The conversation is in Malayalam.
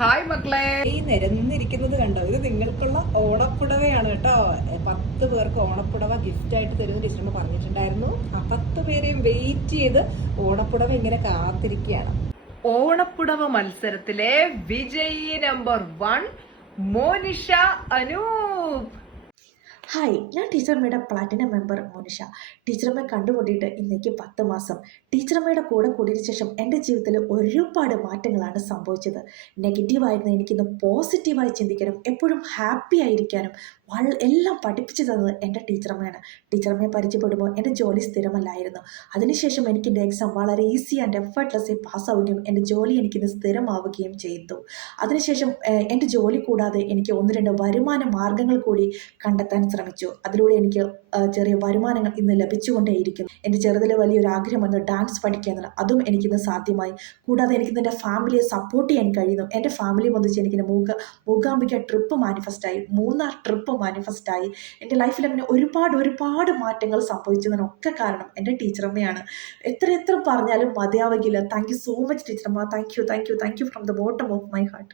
ഹായ് മക്കളെ, ഈ നിരന്നിരിക്കുന്നത് കണ്ടോ? ഇത് നിങ്ങൾക്കുള്ള ഓണപ്പുടവയാണ് കേട്ടോ. 10 പേർക്ക് ഓണപ്പുടവ ഗിഫ്റ്റ് ആയിട്ട് തരുന്ന ടീച്ചർമ്മ പറഞ്ഞിട്ടുണ്ടായിരുന്നു. ആ 10 പേരെയും വെയിറ്റ് ചെയ്ത് ഓണപ്പുടവ ഇങ്ങനെ കാത്തിരിക്കുകയാണ്. ഓണപ്പുടവ മത്സരത്തിലെ വിജയി നമ്പർ 1 മോനിഷ അനൂപ്. ഹായ്, ഞാൻ ടീച്ചറമ്മയുടെ പ്ലാറ്റിനം മെമ്പർ മോനിഷ. ടീച്ചറമ്മയെ കണ്ടുമുട്ടിയിട്ട് ഇന്നേക്ക് 10 മാസം. ടീച്ചറമ്മയുടെ കൂടെ കൂടിയതിനു ശേഷം എൻ്റെ ജീവിതത്തിൽ ഒരുപാട് മാറ്റങ്ങളാണ് സംഭവിച്ചത്. നെഗറ്റീവായിരുന്ന എനിക്കിന്ന് പോസിറ്റീവായി ചിന്തിക്കാനും എപ്പോഴും ഹാപ്പി ആയിരിക്കാനും എല്ലാം പഠിപ്പിച്ചു തന്നത് എൻ്റെ ടീച്ചറമ്മയാണ്. ടീച്ചറമ്മയെ പരിചയപ്പെടുമ്പോൾ എൻ്റെ ജോലി സ്ഥിരമല്ലായിരുന്നു. അതിനുശേഷം എനിക്ക് എൻ്റെ എക്സാം വളരെ ഈസി ആൻഡ് എഫർട്ട്ലെസ്സി പാസ്സാവുകയും എൻ്റെ ജോലി എനിക്കിന്ന് സ്ഥിരമാവുകയും ചെയ്തു. അതിനുശേഷം എൻ്റെ ജോലി കൂടാതെ എനിക്ക് 1-2 വരുമാന മാർഗ്ഗങ്ങൾ കൂടി കണ്ടെത്താൻ ശ്രമിച്ചു. അതിലൂടെ എനിക്ക് ചെറിയ വരുമാനങ്ങൾ ഇന്ന് ലഭിച്ചുകൊണ്ടേയിരിക്കുന്നു. എൻ്റെ ചെറുതിലെ വലിയൊരു ആഗ്രഹം വന്ന് ഡാൻസ് പഠിക്കുക എന്നുള്ളത്, അതും എനിക്കിന്ന് സാധ്യമായി. കൂടാതെ എനിക്കിന്ന് എൻ്റെ ഫാമിലിയെ സപ്പോർട്ട് ചെയ്യാൻ കഴിയുന്നു. എൻ്റെ ഫാമിലി വന്നിച്ച് എനിക്കിന്ന് മൂകാംബിക ട്രിപ്പ് മാനിഫെസ്റ്റായി, മൂന്നാർ ട്രിപ്പ് മാനിഫെസ്റ്റായി. എൻ്റെ ലൈഫിൽ അങ്ങനെ ഒരുപാട് മാറ്റങ്ങൾ സംഭവിച്ചതിനൊക്കെ കാരണം എൻ്റെ ടീച്ചറമ്മയാണ്. എത്ര പറഞ്ഞാലും മതിയാവുകയില്ല. താങ്ക് യു സോ മച്ച് ടീച്ചറമ്മ. Thank you from the bottom of my heart.